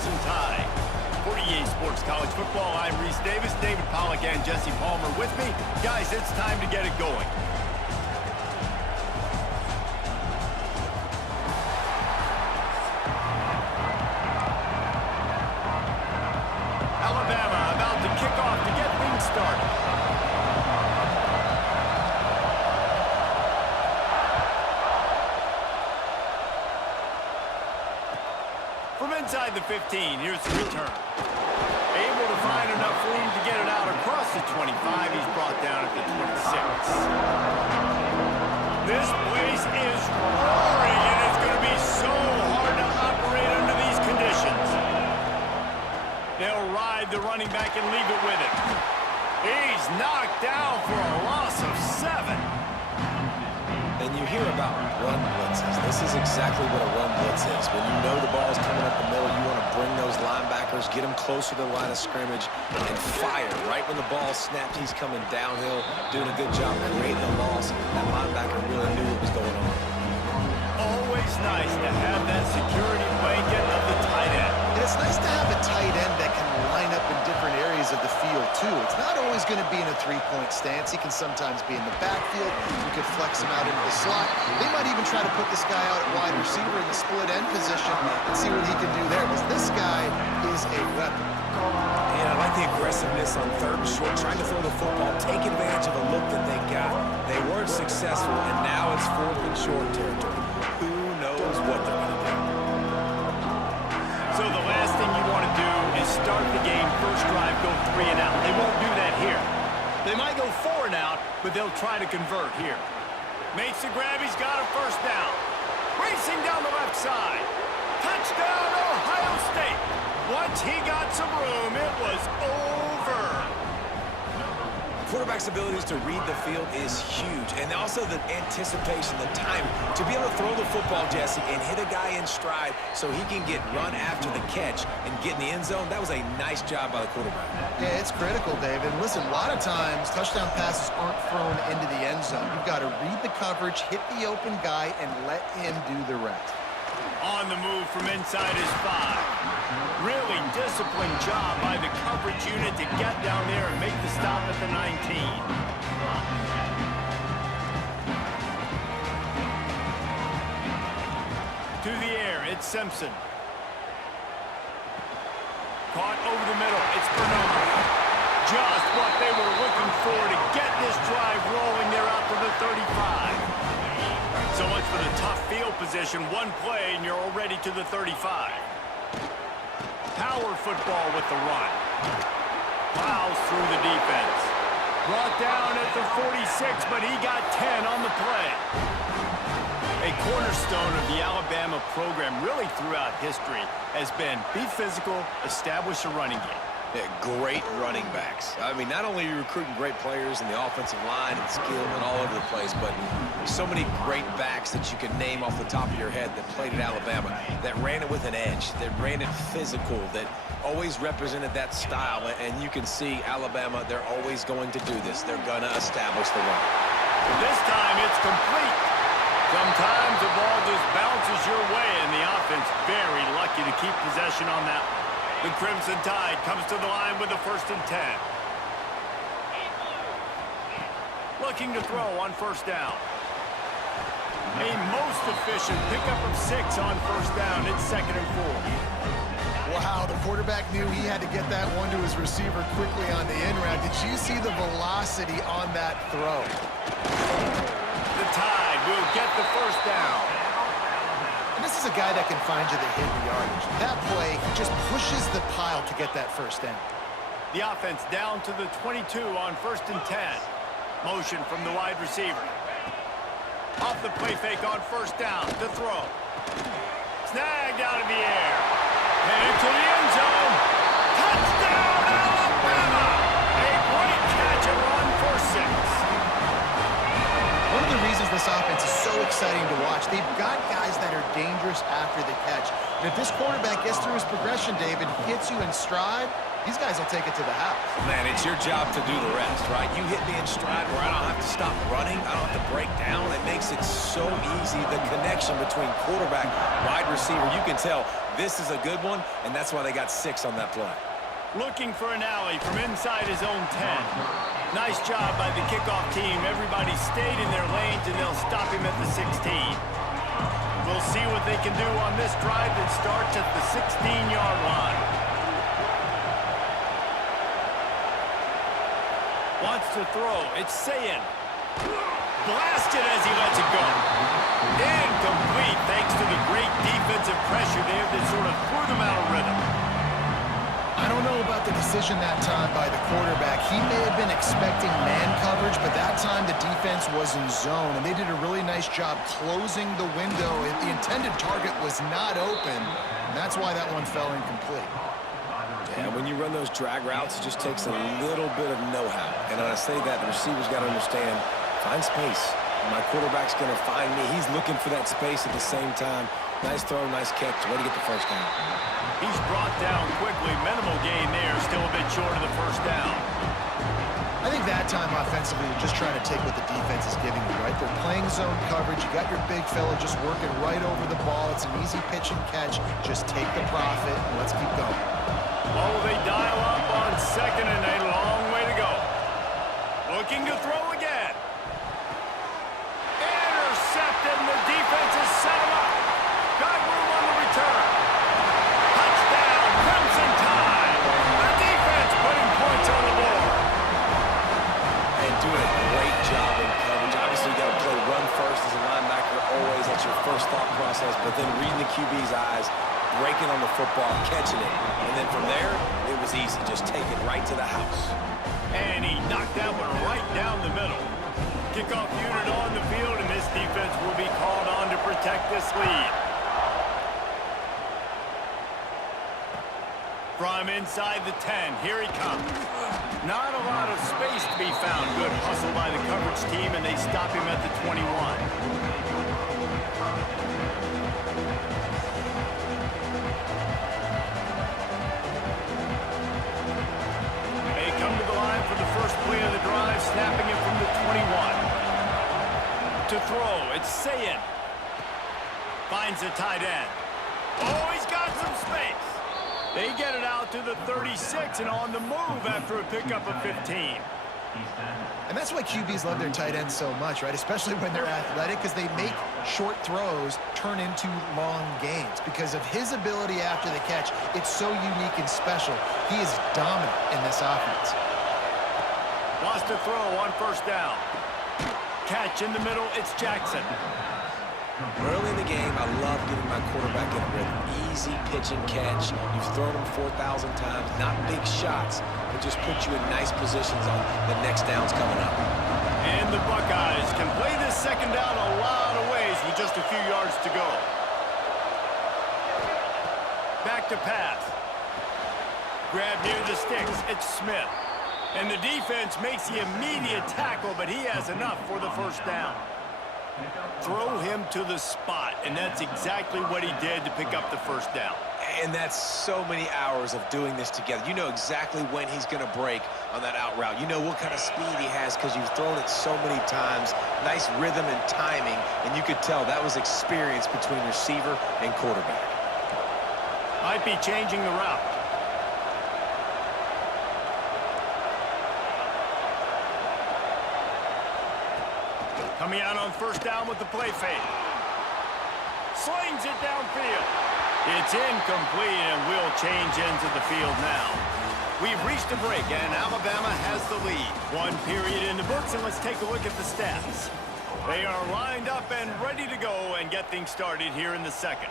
Crimson Tide. For EA Sports College Football, I'm Reese Davis, David Pollack, and Jesse Palmer with me. Guys, it's time to get it going. Alabama about to kick off to get things started. From inside the 15, here's the return. Able to find enough room to get it out across the 25. He's brought down at the 26. This place is roaring, and it's going to be so hard to operate under these conditions. They'll ride the running back and leave it with him. He's knocked down for a loss of 7. And you hear about run blitzes. This is exactly what a run blitz is. When you know the ball's coming up the middle, you want to bring those linebackers, get them closer to the line of scrimmage, and fire. Right when the ball snapped, he's coming downhill, doing a good job creating a loss. That linebacker really knew what was going on. Always nice to have that security blanket of the tight end. And it's nice to have a tight end that can line up in different areas of the field, too. It's not always going to be in a three-point stance. He can sometimes be in the backfield. You could flex him out into the slot. They might even try to put this guy out at wide receiver in the split end position and see what he can do there, because this guy is a weapon. And I like the aggressiveness on 3rd and short, trying to throw the football, take advantage of a look that they got. They weren't successful, and now it's 4th and short territory. Who knows what they're going to do? So the last thing you want to do is start the game, first drive, go 3 and out. They won't do that here. They might go 4 and out, but they'll try to convert here. Makes the grab, he's got a first down. Racing down the left side. Touchdown, Ohio State. Once he got some room, it was over. Quarterback's abilities to read the field is huge, and also the anticipation, the time to be able to throw the football, Jesse, and hit a guy in stride so he can get run after the catch and get in the end zone. That was a nice job by the quarterback. Yeah, it's critical, David. Listen, a lot of times touchdown passes aren't thrown into the end zone. You've got to read the coverage, hit the open guy, and let him do the rest. On the move from inside his 5. Really disciplined job by the coverage unit to get down there and make the stop at the 19. To the air, it's Simpson. Caught over the middle, it's Bernard. Just what they were looking for to get this drive rolling. They're out to the 35. So much for the tough field position. One play, and you're already to the 35. Power football with the run. Plows through the defense. Brought down at the 46, but he got 10 on the play. A cornerstone of the Alabama program really throughout history has been be physical, establish a running game. Yeah, great running backs. I mean, not only are you recruiting great players in the offensive line and skill and all over the place, but so many great backs that you can name off the top of your head that played at Alabama, that ran it with an edge, that ran it physical, that always represented that style. And you can see Alabama, they're always going to do this. They're going to establish the run. This time it's complete. Sometimes the ball just bounces your way, and the offense very lucky to keep possession on that one. The Crimson Tide comes to the line with a 1st and 10. Looking to throw on 1st down. A most efficient pickup of 6 on 1st down. It's 2nd and 4. Wow, the quarterback knew he had to get that one to his receiver quickly on the in route. Did you see the velocity on that throw? The Tide will get the 1st down. And this is a guy that can find you the hidden yardage. That play, he just pushes the pile to get that 1st down. The offense down to the 22 on 1st and 10. Motion from the wide receiver. Off the play fake on 1st down to throw. Snagged out of the air. Headed to the end zone. Touchdown, Alabama! A great catch and run for 6. One of the reasons this offense is so exciting to watch, they've got guys that are dangerous after the catch. And if this quarterback gets through his progression, David, hits you in stride, these guys will take it to the house. Man, it's your job to do the rest, right? You hit me in stride where I don't have to stop running. I don't have to break down. It makes it so easy. The connection between quarterback, wide receiver, you can tell this is a good one, and that's why they got 6 on that play. Looking for an alley from inside his own 10. Nice job by the kickoff team. Everybody stayed in their lanes, and they'll stop him at the 16. We'll see what they can do on this drive that starts at the 16-yard line. Wants to throw. It's Sayin. Blasted as he lets it go. Incomplete thanks to the great defensive pressure there that sort of threw them out of rhythm. I don't know about the decision that time by the quarterback. He may have been expecting man coverage, but that time the defense was in zone, and they did a really nice job closing the window. The intended target was not open, and that's why that one fell incomplete. Yeah, when you run those drag routes, it just takes a little bit of know-how. And when I say that, the receiver's got to understand, find space. My quarterback's going to find me. He's looking for that space at the same time. Nice throw, nice catch. Way to get the first down. He's brought down quickly. Minimal gain there. Still a bit short of the first down. I think that time offensively, you're just trying to take what the defense is giving you, right? They're playing zone coverage. You got your big fella just working right over the ball. It's an easy pitch and catch. Just take the profit, and let's keep going. Oh, they dial up on second, and a long way to go. Looking to throw again. Intercepted, and the defense has set him up. Got room on the return. Touchdown, Crimson Tide. The defense putting points on the board. And doing a great job in coverage. Obviously, you got to play run first as a linebacker always. That's your first thought process. But then reading the QB's eyes, breaking on the football, catching it. And then from there, it was easy. Just take it right to the house. And he knocked that one right down the middle. Kickoff unit on the field, and this defense will be called on to protect this lead. From inside the 10, here he comes. Not a lot of space to be found. Good hustle by the coverage team, and they stop him at the 21. For the first play of the drive, snapping it from the 21. To throw, it's Sayin. Finds a tight end. Oh, he's got some space. They get it out to the 36 and on the move after a pickup of 15. And that's why QBs love their tight ends so much, right? Especially when they're athletic, because they make short throws turn into long gains. Because of his ability after the catch, it's so unique and special. He is dominant in this offense. Wants to throw on first down. Catch in the middle, it's Jackson. Early in the game, I love getting my quarterback in a rhythm. Easy pitch and catch. You've thrown them 4,000 times. Not big shots, but just put you in nice positions on the next downs coming up. And the Buckeyes can play this second down a lot of ways with just a few yards to go. Back to pass. Grab near the sticks, it's Smith. And the defense makes the immediate tackle, but he has enough for the first down. Throw him to the spot, and that's exactly what he did to pick up the first down. And that's so many hours of doing this together. You know exactly when he's going to break on that out route. You know what kind of speed he has because you've thrown it so many times. Nice rhythm and timing, and you could tell that was experience between receiver and quarterback. Might be changing the route. Coming out on first down with the play fake. Slings it downfield. It's incomplete, and will change ends of the field now. We've reached a break, and Alabama has the lead. One period in the books, and let's take a look at the stats. They are lined up and ready to go and get things started here in the second.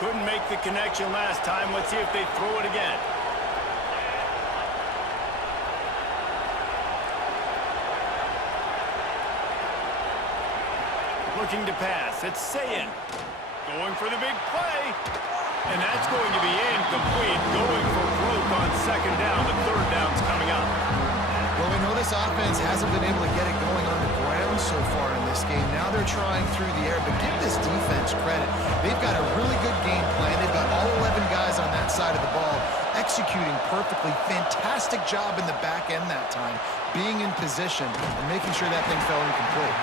Couldn't make the connection last time. Let's see if they throw it again. Looking to pass. It's Sayin. Going for the big play. And that's going to be incomplete. Going for broke on second down. The third down's coming up. Well, we know this offense hasn't been able to get it going on the ground, so far in this game. Now they're trying through the air, but give this defense credit. They've got a really good game plan. They've got all 11 guys on that side of the ball executing perfectly. Fantastic job in the back end that time, being in position and making sure that thing fell incomplete.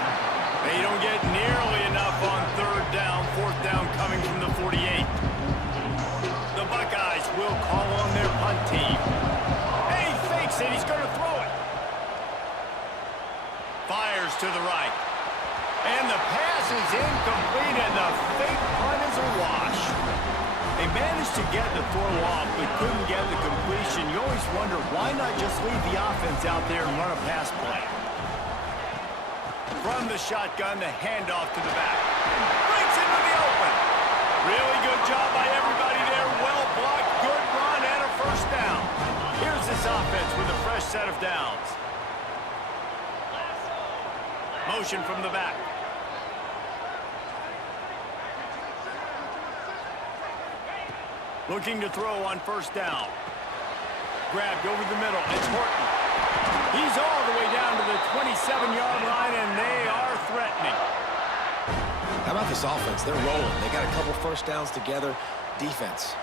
They don't get nearly enough on third down. Fourth down coming from the 48. The Buckeyes will call on their punt team. Hey, he fakes it. He's going to throw it. Fires to the right. And the pass is incomplete, and the fake punt is a wash. They managed to get the throw off, but couldn't get the completion. You always wonder, why not just leave the offense out there and run a pass play? From the shotgun, the handoff to the back. Breaks into the open. Really good job by everybody there. Well blocked, good run, and a first down. Here's this offense with a fresh set of downs. Motion from the back. Looking to throw on first down. Grabbed over the middle. It's Horton. He's all the way down to the 27-yard line, and they are threatening. How about this offense? They're rolling. They got a couple first downs together. Defense.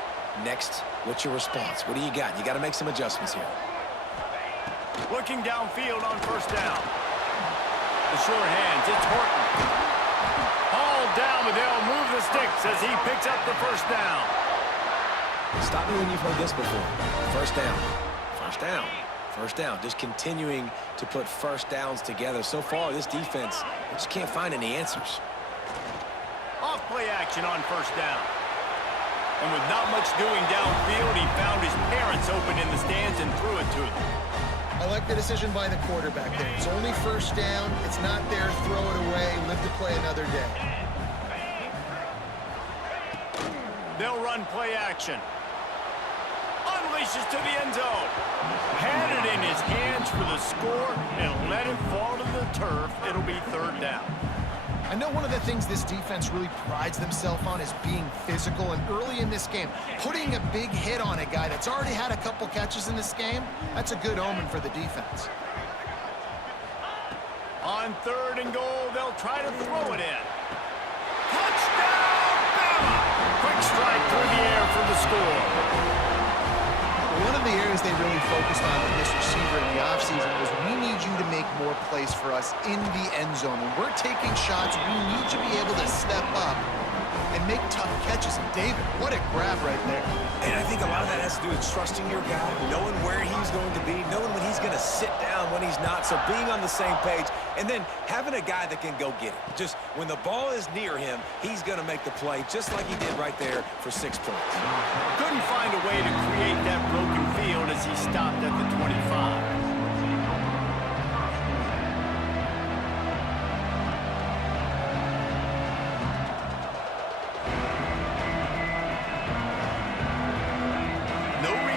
Next, what's your response? What do you got? You got to make some adjustments here. Looking downfield on first down. The short hands. It's Horton. Hauled down, but they'll move the sticks as he picks up the first down. Stop me when you've heard this before. First down. First down. First down. Just continuing to put first downs together. So far, this defense, they just can't find any answers. Off play action on first down. And with not much doing downfield, he found his parents open in the stands and threw it to them. I like the decision by the quarterback there. It's only first down. It's not there. Throw it away. Live to play another day. They'll run play action. Unleashes to the end zone. Had it in his hands for the score and let it fall to the turf. It'll be third down. I know one of the things this defense really prides themselves on is being physical, and early in this game, putting a big hit on a guy that's already had a couple catches in this game, that's a good omen for the defense. On third and goal, they'll try to throw it in. Touchdown, Bama! Quick strike through the air for the score. One of the areas they really focused on with this receiver in the offseason was, we need you to make more plays for us in the end zone. When we're taking shots, we need to be able to step up and make tough catches. And David, what a grab right there. And I think a lot of that has to do with trusting your guy, knowing where he's going to be, knowing when he's going to sit down, when he's not, so being on the same page, and then having a guy that can go get it. Just when the ball is near him, he's going to make the play, just like he did right there for 6 points. Couldn't find a way to create that broken field as he stopped at the 25.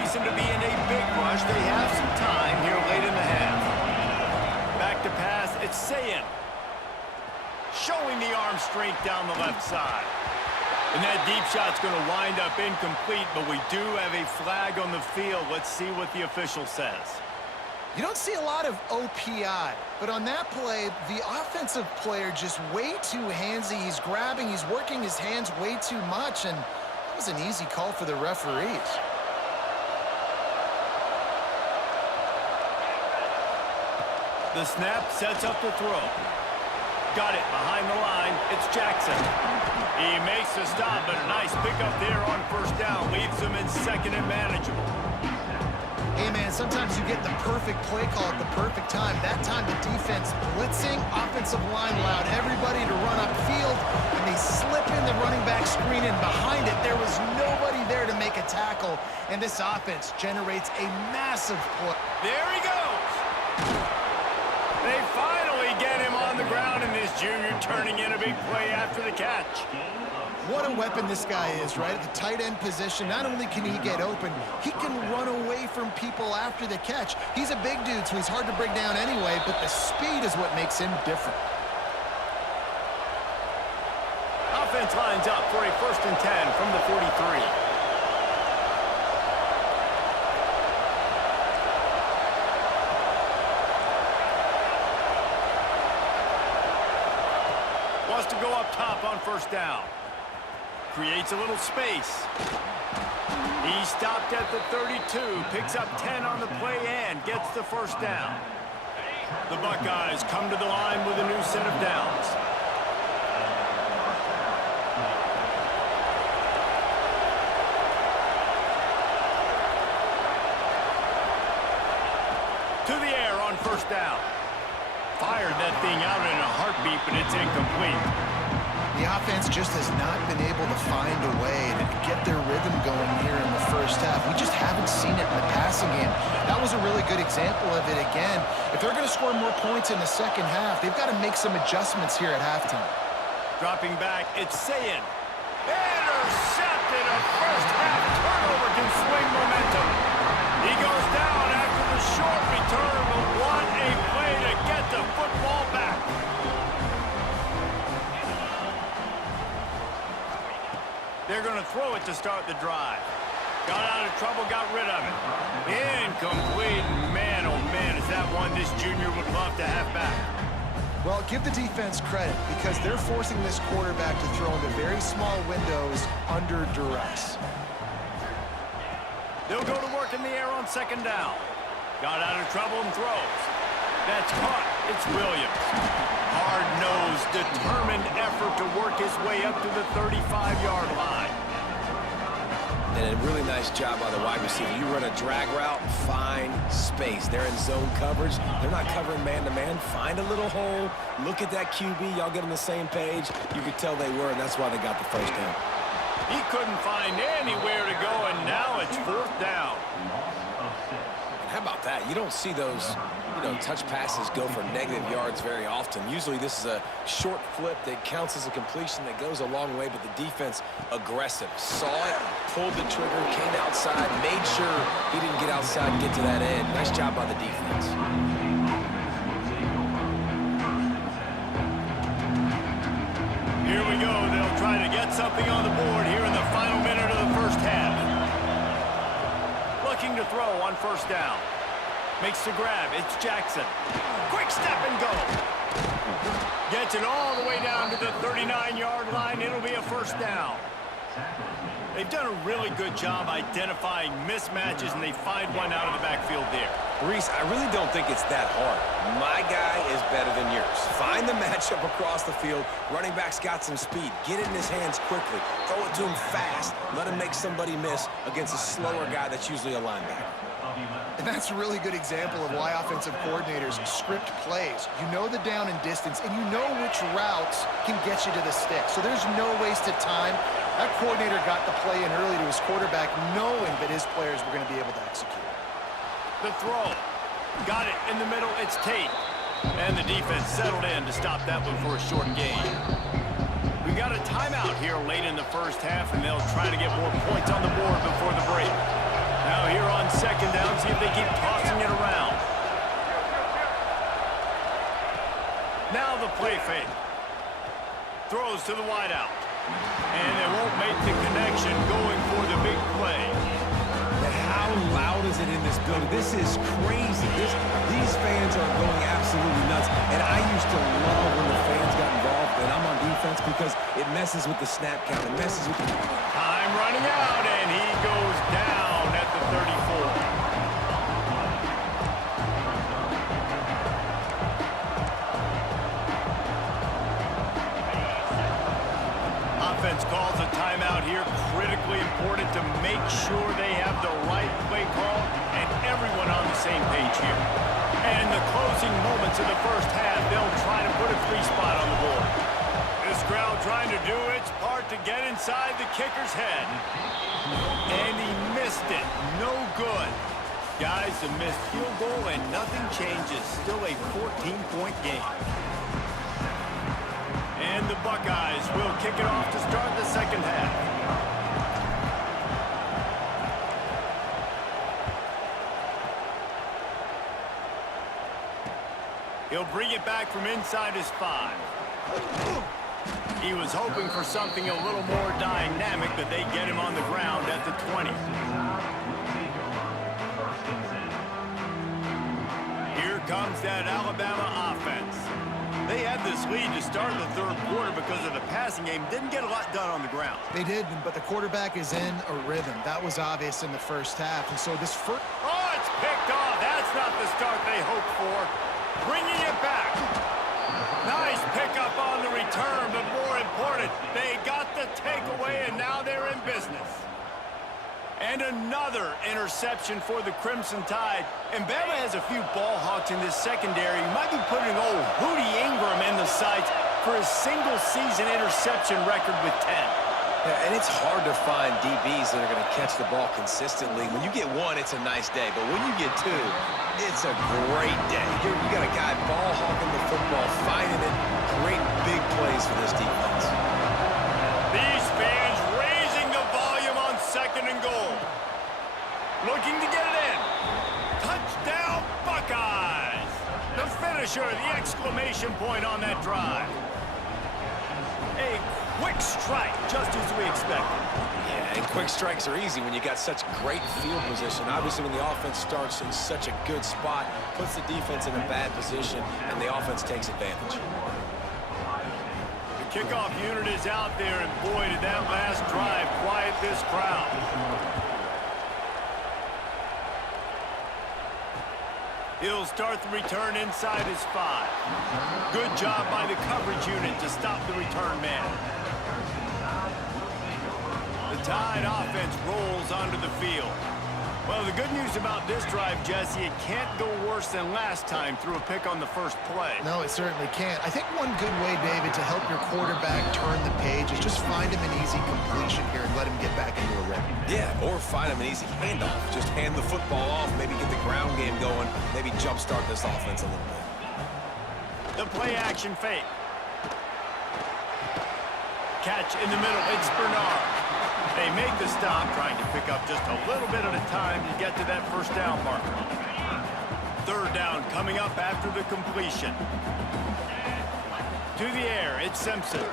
To be in a big rush. They have some time here late in the half. Back to pass. It's Sayin. Showing the arm strength down the left side. And that deep shot's going to wind up incomplete, but we do have a flag on the field. Let's see what the official says. You don't see a lot of OPI, but on that play, the offensive player just way too handsy. He's grabbing, he's working his hands way too much, and that was an easy call for the referees. The snap sets up the throw. Got it behind the line. It's Jackson. He makes the stop, but a nice pickup there on first down. Leaves him in second and manageable. Hey, man, sometimes you get the perfect play call at the perfect time. That time the defense blitzing, offensive line allowed everybody to run upfield, and they slip in the running back screen, and behind it, there was nobody there to make a tackle, and this offense generates a massive play. There he goes. They finally get him on the ground, and this junior turning in a big play after the catch. What a weapon this guy is, right? At the tight end position, not only can he get open, he can run away from people after the catch. He's a big dude, so he's hard to break down anyway, but the speed is what makes him different. Offense lines up for a 1st and 10 from the 43. Wants to go up top on first down. Creates a little space. He stopped at the 32, picks up 10 on the play and gets the first down. The Buckeyes come to the line with a new set of downs. To the air on first down. Fired that thing out in a heartbeat, but it's incomplete. The offense just has not been able to find a way to get their rhythm going here in the first half. We just haven't seen it in the passing game. That was a really good example of it again. If they're going to score more points in the second half, they've got to make some adjustments here at halftime. Dropping back, it's Sayin. Intercepted. A first half turnover can swing momentum. He goes down after the short return, but what a play to get the football back. They're going to throw it to start the drive. Got out of trouble, got rid of it. Incomplete. Man, oh man, is that one this junior would love to have back. Well, give the defense credit because they're forcing this quarterback to throw into very small windows under duress. They'll go to work in the air on second down. Got out of trouble and throws. That's caught. It's Williams. Hard-nosed, determined effort to work his way up to the 35-yard line. And a really nice job by the wide receiver. You run a drag route, find space. They're in zone coverage. They're not covering man-to-man. Find a little hole. Look at that QB. Y'all get on the same page. You could tell they were, and that's why they got the first down. He couldn't find anywhere to go, and now it's fourth down. And how about that? You don't see those, touch passes go for negative yards very often. Usually this is a short flip that counts as a completion that goes a long way, but the defense aggressive. Saw it, pulled the trigger, came outside, made sure he didn't get outside and get to that end. Nice job by the defense. Here we go. They'll try to get something on the board here in the final minute of the first half. Looking to throw on first down. Makes the grab. It's Jackson. Quick step and go. Gets it all the way down to the 39-yard line. It'll be a first down. They've done a really good job identifying mismatches, and they find one out of the backfield there. Reese, I really don't think it's that hard. My guy is better than yours. Find the matchup across the field. Running back's got some speed. Get it in his hands quickly. Throw it to him fast. Let him make somebody miss against a slower guy that's usually a linebacker. And that's a really good example of why offensive coordinators script plays. You know the down and distance, and you know which routes can get you to the stick. So there's no wasted time. That coordinator got the play in early to his quarterback, knowing that his players were going to be able to execute. The throw. Got it in the middle. It's Tate. And the defense settled in to stop that one for a short gain. We got a timeout here late in the first half, and they'll try to get more points on the board before the break. Now here on second down, see if they keep tossing it around. Now the play fake. Throws to the wideout. And they won't make the connection going for the big play. And how loud is it in this building? This is crazy. These fans are going absolutely nuts. And I used to love when the fans got involved, and I'm on defense because it messes with the snap count. It messes with the... Time running out, and he goes down at the 34. Offense calls a timeout here. Critically important to make sure they have the right play call and everyone on the same page here. And in the closing moments of the first half, they'll try to put a free spot on the board. This crowd trying to do its part to get inside the kicker's head. And he missed it. No good. Guys, a missed field goal and nothing changes. Still a 14-point game. And the Buckeyes will kick it off to start the second half. He'll bring it back from inside his 5. He was hoping for something a little more dynamic, but they get him on the ground at the 20. Here comes that Alabama offense. They had this lead to start the third quarter because of the passing game. Didn't get a lot done on the ground. They did, but the quarterback is in a rhythm. That was obvious in the first half. And so this first... Oh, it's picked off. That's not the start they hoped for. Bringing it back. Nice pickup on the return, but more important, they got the takeaway, and now they're in business. And another interception for the Crimson Tide. And Bama has a few ball hawks in this secondary. You might be putting old Hootie Ingram in the sights for his single-season interception record with 10. Yeah, and it's hard to find DBs that are going to catch the ball consistently. When you get one, it's a nice day. But when you get two, it's a great day. You got a guy ball hawking the football, finding it. Great big plays for this defense. These fans raising the volume on 2nd and goal. Looking to get it in. Touchdown, Buckeyes! The finisher, the exclamation point on that drive. A quick strike, just as we expected. Yeah, and quick strikes are easy when you got such great field position. Obviously, when the offense starts in such a good spot, puts the defense in a bad position, and the offense takes advantage. The kickoff unit is out there, and boy, did that last drive quiet this crowd. He'll start the return inside his 5. Good job by the coverage unit to stop the return man. The Tide offense rolls onto the field. Well, the good news about this drive, Jesse, it can't go worse than last time through a pick on the first play. No, it certainly can't. I think one good way, David, to help your quarterback turn the page is just find him an easy completion here and let him get back into a rhythm. Yeah, or find him an easy handoff. Just hand the football off, maybe get the ground game going, maybe jumpstart this offense a little bit. The play-action fake. Catch in the middle. It's Bernard. They make the stop, trying to pick up just a little bit at a time to get to that first down marker. 3rd down coming up after the completion. To the air, it's Simpson.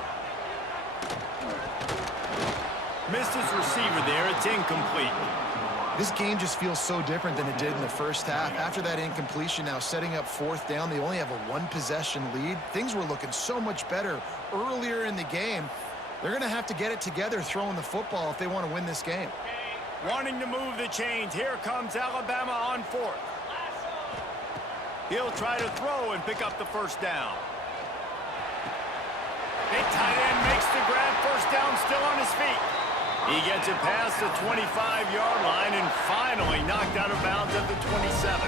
Missed his receiver there, it's incomplete. This game just feels so different than it did in the first half. After that incompletion, now setting up 4th down, they only have a 1-possession lead. Things were looking so much better earlier in the game. They're going to have to get it together throwing the football if they want to win this game. Wanting to move the chains. Here comes Alabama on 4th. He'll try to throw and pick up the first down. Big tight end makes the grab. First down, still on his feet. He gets it past the 25-yard line and finally knocked out of bounds at the 27.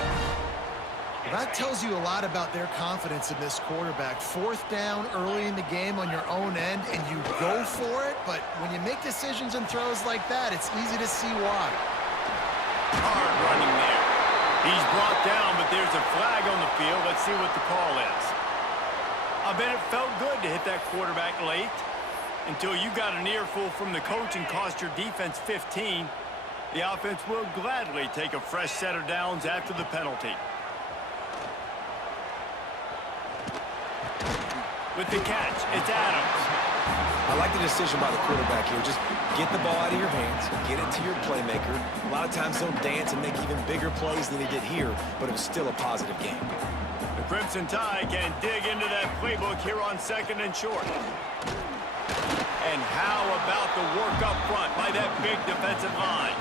That tells you a lot about their confidence in this quarterback. 4th down early in the game on your own end, and you go for it, but when you make decisions and throws like that, it's easy to see why. Hard running there. He's brought down, but there's a flag on the field. Let's see what the call is. I bet it felt good to hit that quarterback late until you got an earful from the coach and cost your defense 15. The offense will gladly take a fresh set of downs after the penalty. With the catch, it's Adams. I like the decision by the quarterback here. Just get the ball out of your hands, get it to your playmaker. A lot of times they'll dance and make even bigger plays than he did here, but it was still a positive game. The Crimson Tide can dig into that playbook here on 2nd and short. And how about the work up front by that big defensive line?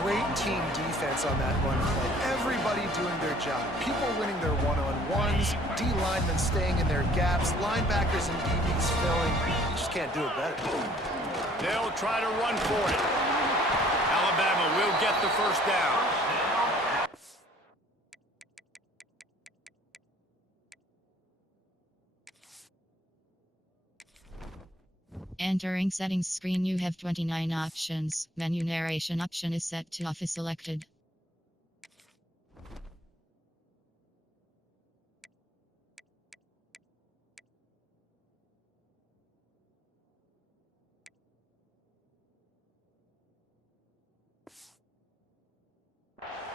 Great team defense on that run play. Everybody doing their job. People winning their one-on-ones, D-linemen staying in their gaps, linebackers and DBs filling. You just can't do it better. They'll try to run for it. Alabama will get the first down. Entering settings screen, you have 29 options. Menu narration option is set to off is selected.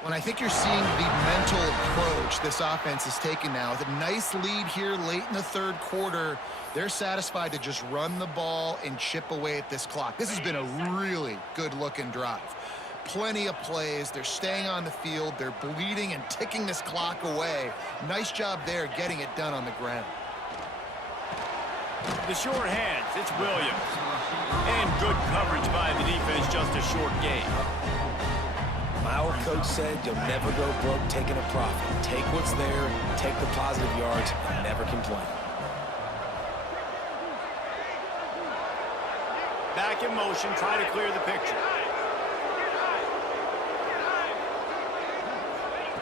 When I think you're seeing the mental approach this offense is taking now, with a nice lead here late in the 3rd quarter, they're satisfied to just run the ball and chip away at this clock. This has been a really good-looking drive. plenty of plays. They're staying on the field. They're bleeding and ticking this clock away. Nice job there getting it done on the ground. The short hands, it's Williams. And good coverage by the defense, just a short game. My old coach said you'll never go broke taking a profit. Take what's there, take the positive yards, and never complain. Back in motion, try to clear the picture.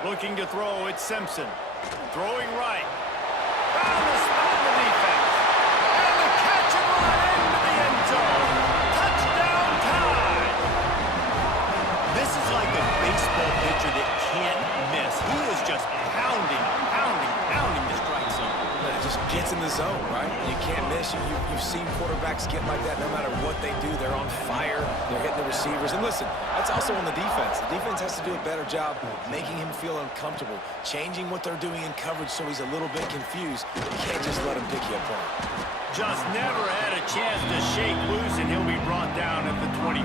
Looking to throw, it's Simpson. Throwing right. Found the spot in the defense. And the catch and run into the end zone. Touchdown time. This is like a baseball pitcher that can't miss. He is just pounding the strike zone. It just gets in the zone, right? You can't miss. You've seen quarterbacks get like that no matter what they do. They're on fire. They're hitting the receivers. And listen, that's also on the defense. The defense has to do a better job making him feel uncomfortable, changing what they're doing in coverage so he's a little bit confused. You can't just let him pick you apart. Just never had a chance to shake loose, and he'll be brought down at the 24.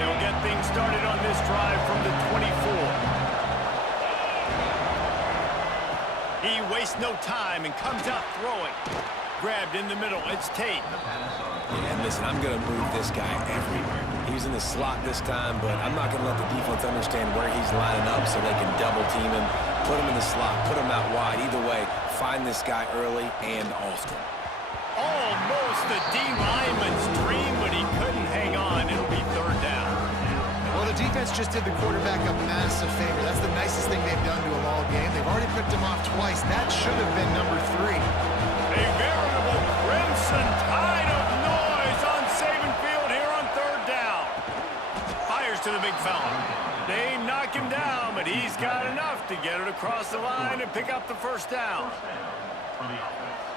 They'll get things started on this drive from the 24. He wastes no time and comes out throwing. Grabbed in the middle, it's Tate. Yeah, and listen, I'm going to move this guy everywhere. He's in the slot this time, but I'm not going to let the defense understand where he's lining up so they can double team him, put him in the slot, put him out wide. Either way, find this guy early and often. Almost a D lineman's dream, but he couldn't hang on. It'll be third down. Well, the defense just did the quarterback a massive favor. That's the nicest thing they've done to him all game. They've already picked him off twice. That should have been number 3. A veritable crimson tide of noise on Saban Field here on third down. Fires to the big fella. They knock him down, but he's got enough to get it across the line and pick up the first down.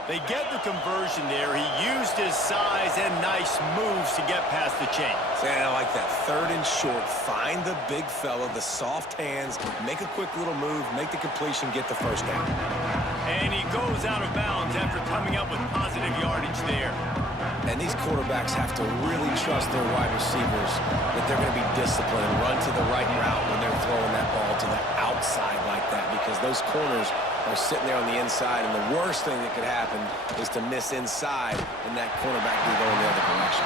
They get the conversion there. He used his size and nice moves to get past the chains. I like that. Third and short. Find the big fella, the soft hands, make a quick little move, make the completion, get the first down. And he goes out of bounds after coming up with positive yardage there. And these quarterbacks have to really trust their wide receivers that they're going to be disciplined and run to the right route when they're throwing that ball to the outside like that, because those corners are sitting there on the inside, and the worst thing that could happen is to miss inside and that cornerback be going the other direction.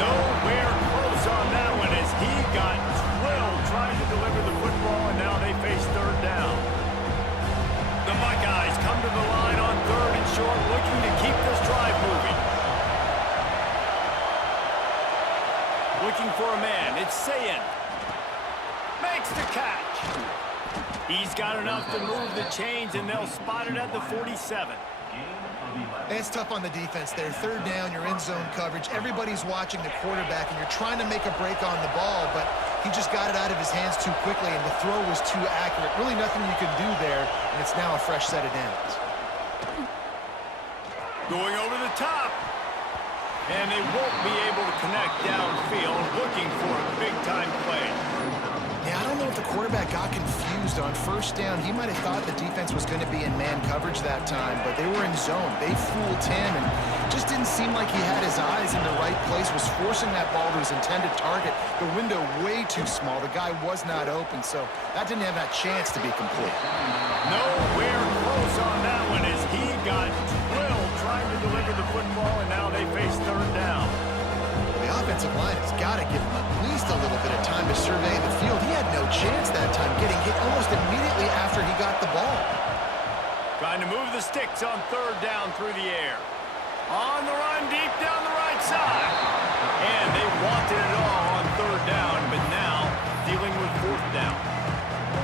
Nowhere close on that one as he got drilled trying to deliver the football, and now they face third down. The Buckeyes come to the line on third and short, looking to keep this drive moving. Looking for a man. It's Sayin. Makes the catch. He's got enough to move the chains, and they'll spot it at the 47. It's tough on the defense there. Third down, you're in zone coverage. Everybody's watching the quarterback, and you're trying to make a break on the ball, but he just got it out of his hands too quickly, and the throw was too accurate. Really nothing you can do there, and it's now a fresh set of downs. Going over the top. And they won't be able to connect downfield, looking for a big-time play. Yeah, I don't know if the quarterback got confused on first down. He might have thought the defense was going to be in man coverage that time, but they were in zone. They fooled him, and just didn't seem like he had his eyes in the right place, was forcing that ball to his intended target. The window way too small. The guy was not open, so that didn't have that chance to be complete. Nowhere close on that one as he got drilled trying to deliver the football, and now they face third down. The offensive line has got to give him at least a little bit of time to survey the field. He had no chance that time, getting hit almost immediately after he got the ball. Trying to move the sticks on third down through the air. On the run, deep down the right side. And they wanted it all on third down, but now dealing with fourth down.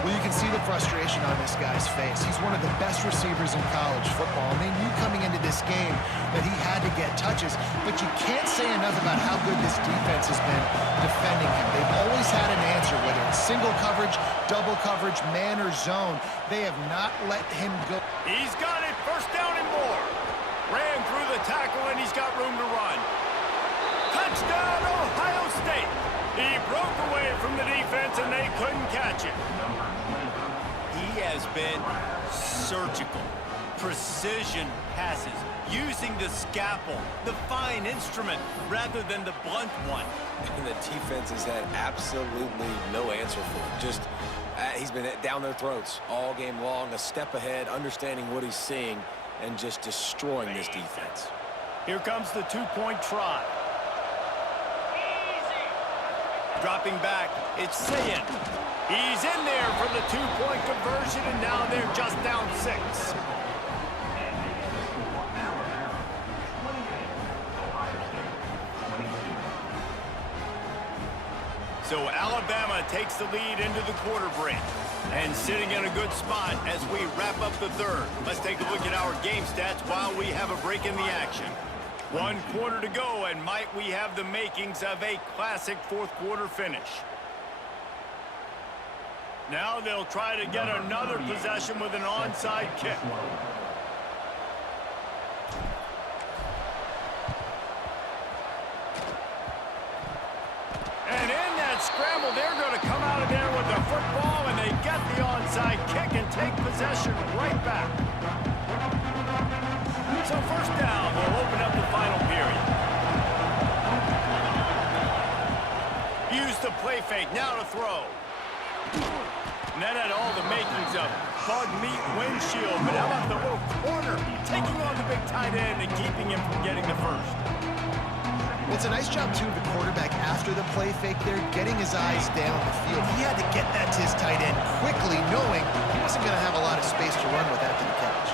Well, you can see the frustration on this guy's face. He's one of the best receivers in college football, and they knew coming into this game that he had to get touches, but you can't say enough about how good this defense has been defending him. They've always had an answer, whether it's single coverage, double coverage, man or zone. They have not let him go. He's got it, first down and more. Ran through the tackle, and he's got room to run. Touchdown, Ohio State. He broke away from the defense, and they couldn't catch him. He has been surgical. Precision passes, using the scalpel, the fine instrument, rather than the blunt one. And the defense has had absolutely no answer for him. Just, he's been down their throats all game long, a step ahead, understanding what he's seeing, and just destroying this defense. Here comes the two-point try. Dropping back, it's Sayin. He's in there for the two-point conversion, and now they're just down 6. So Alabama takes the lead into the quarter break. And sitting in a good spot as we wrap up the third. Let's take a look at our game stats while we have a break in the action. 1 quarter to go, and might we have the makings of a classic fourth quarter finish. Now they'll try to get another possession with an onside kick. And in that scramble, they're going to come out of there with the football, and they get the onside kick and take possession right back. So first down, we'll open up the final period. Use the play fake, now to throw. And that had all the makings of bug meat windshield, but how about the little corner taking on the big tight end and keeping him from getting the first? It's a nice job, too, of the quarterback after the play fake there, getting his eyes down the field. He had to get that to his tight end quickly, knowing he wasn't going to have a lot of space to run with after the catch.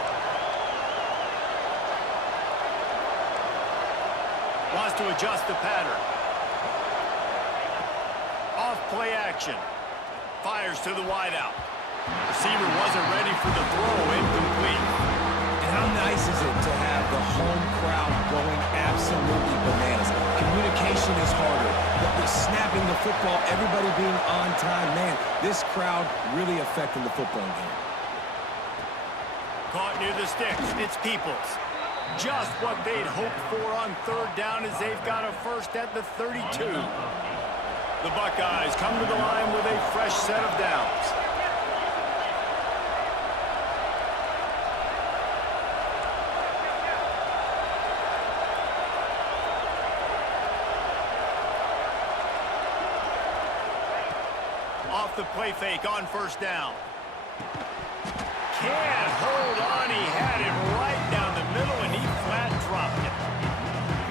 Wants to adjust the pattern. Off play action. Fires to the wideout. Receiver wasn't ready for the throw, incomplete. And how nice is it to have the home crowd going absolutely bananas? Communication is harder. The snapping the football, everybody being on time. Man, this crowd really affecting the football game. Caught near the sticks. It's Peoples. Just what they'd hoped for on third down as they've got a first at the 32. The Buckeyes come to the line with a fresh set of downs. Off the play fake on first down. Can't hold on. He had it right down the middle, and he flat dropped it.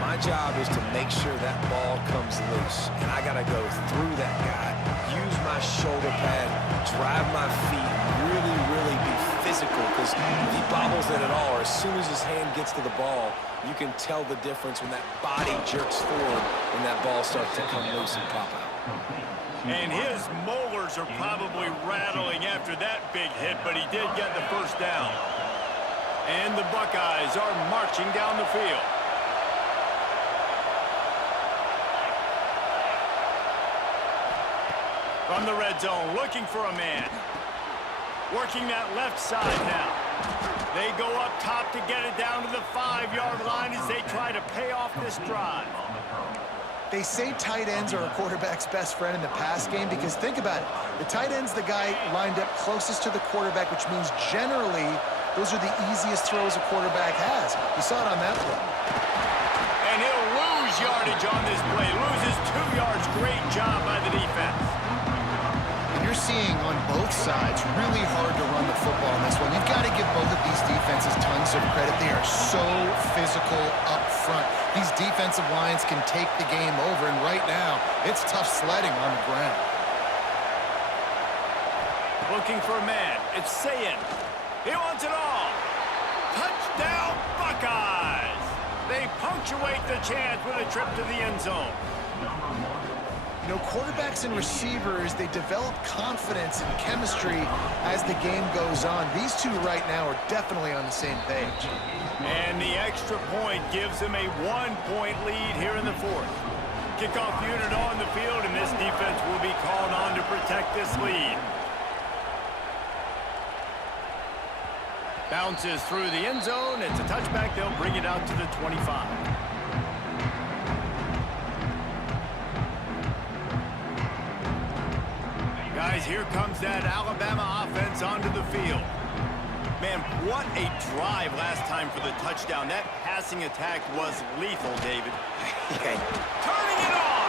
My job is to make sure that ball comes loose, and I got to go through that guy, use my shoulder pad, drive my feet, really be physical, because if he bobbles it at all, or as soon as his hand gets to the ball, you can tell the difference when that body jerks forward and that ball starts to come loose and pop out. And his molars are probably rattling after that big hit, but he did get the first down. And the Buckeyes are marching down the field. From the red zone, looking for a man. Working that left side now. They go up top to get it down to the 5-yard line as they try to pay off this drive. They say tight ends are a quarterback's best friend in the pass game because think about it. The tight end's the guy lined up closest to the quarterback, which means generally those are the easiest throws a quarterback has. You saw it on that play. And he'll lose yardage on this play. Loses 2 yards. Great job by the defense. And you're seeing on both sides really hard to run the football in this one. You've got to give both of these defenses tons of credit. They are so physical up front. These defensive lines can take the game over, and right now, it's tough sledding on the ground. Looking for a man. It's Sayin. He wants it all. Touchdown, Buckeyes! They punctuate the chance with a trip to the end zone. You know, quarterbacks and receivers, they develop confidence and chemistry as the game goes on. These two right now are definitely on the same page. And the extra point gives them a 1-point lead here in the fourth. Kickoff unit on the field, and this defense will be called on to protect this lead. Bounces through the end zone. It's a touchback. They'll bring it out to the 25. Guys, here comes that Alabama offense onto the field. Man, what a drive last time for the touchdown. That passing attack was lethal, David. Turning it on!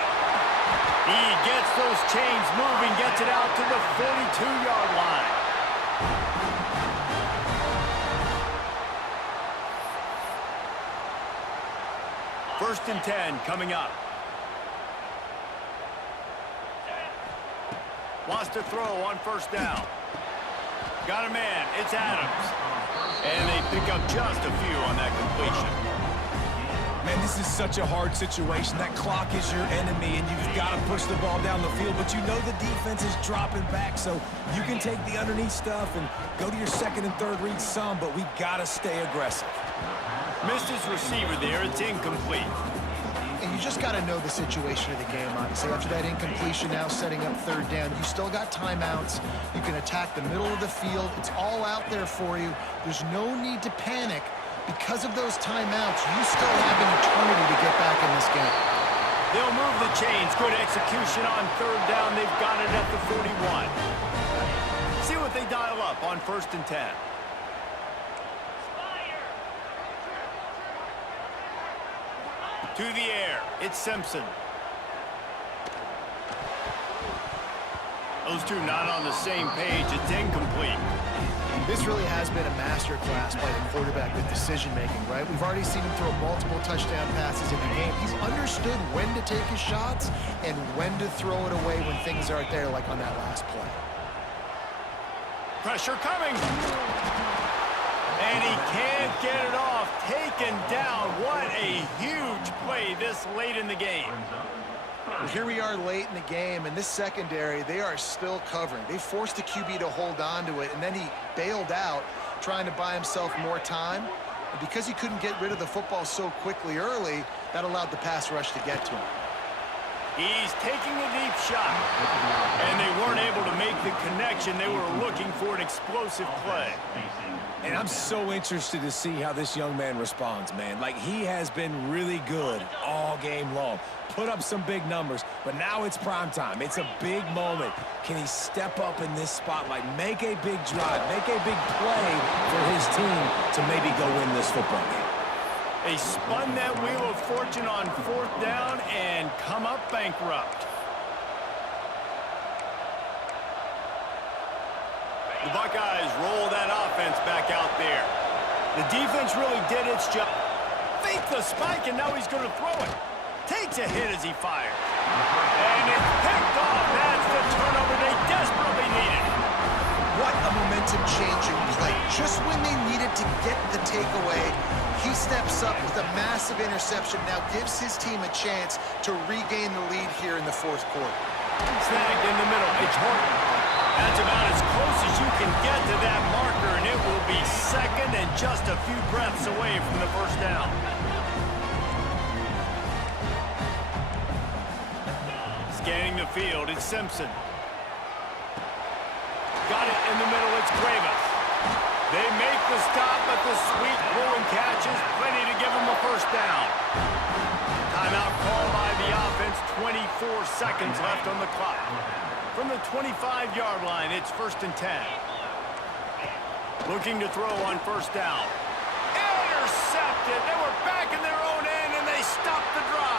He gets those chains moving, gets it out to the 42-yard line. First and 10 coming up. Wants to throw on first down. Got a man. It's Adams. And they pick up just a few on that completion. Man, this is such a hard situation. That clock is your enemy, and you've got to push the ball down the field. But you know the defense is dropping back, so you can take the underneath stuff and go to your second and third read some, but we got to stay aggressive. Missed his receiver there. It's incomplete. And you just got to know the situation of the game, obviously. After that incompletion, now setting up third down. You still got timeouts. You can attack the middle of the field. It's all out there for you. There's no need to panic. Because of those timeouts, you still have an eternity to get back in this game. They'll move the chains. Good execution on third down. They've got it at the 41. See what they dial up on first and 10. To the air, it's Simpson. Those two not on the same page. It's incomplete. This really has been a masterclass by the quarterback with decision-making, right? We've already seen him throw multiple touchdown passes in the game. He's understood when to take his shots and when to throw it away when things aren't there, like on that last play. Pressure coming. And he can't get it off. Taken down. What a huge play this late in the game. Here we are late in the game, and this secondary, they are still covering. They forced the QB to hold on to it, and then he bailed out, trying to buy himself more time. And because he couldn't get rid of the football so quickly early, that allowed the pass rush to get to him. He's taking a deep shot, and they weren't able to make the connection. They were looking for an explosive play. And I'm so interested to see how this young man responds, man. Like, he has been really good all game long. Put up some big numbers, but now it's prime time. It's a big moment. Can he step up in this spotlight, make a big drive, make a big play for his team to maybe go win this football game? They spun that wheel of fortune on fourth down and come up bankrupt. The Buckeyes roll that offense back out there. The defense really did its job. Fake the spike, and now he's going to throw it. Takes a hit as he fires. And it's picked off. That's the turnover they desperately needed. What a momentum-changing play. Just when they needed to get the takeaway, he steps up with a massive interception, now gives his team a chance to regain the lead here in the fourth quarter. Snagged in the middle. It's Horton. That's about as close as you can get to that marker, and it will be second and just a few breaths away from the first down. Scanning the field, it's Simpson. Got it in the middle, it's Cuevas. They make the stop, but the sweet rolling catch is plenty to give them a first down. Timeout called by the offense, 24 seconds left on the clock. From the 25-yard line, it's first and 10. Looking to throw on first down. Intercepted! They were back in their own end, and they stopped the drive.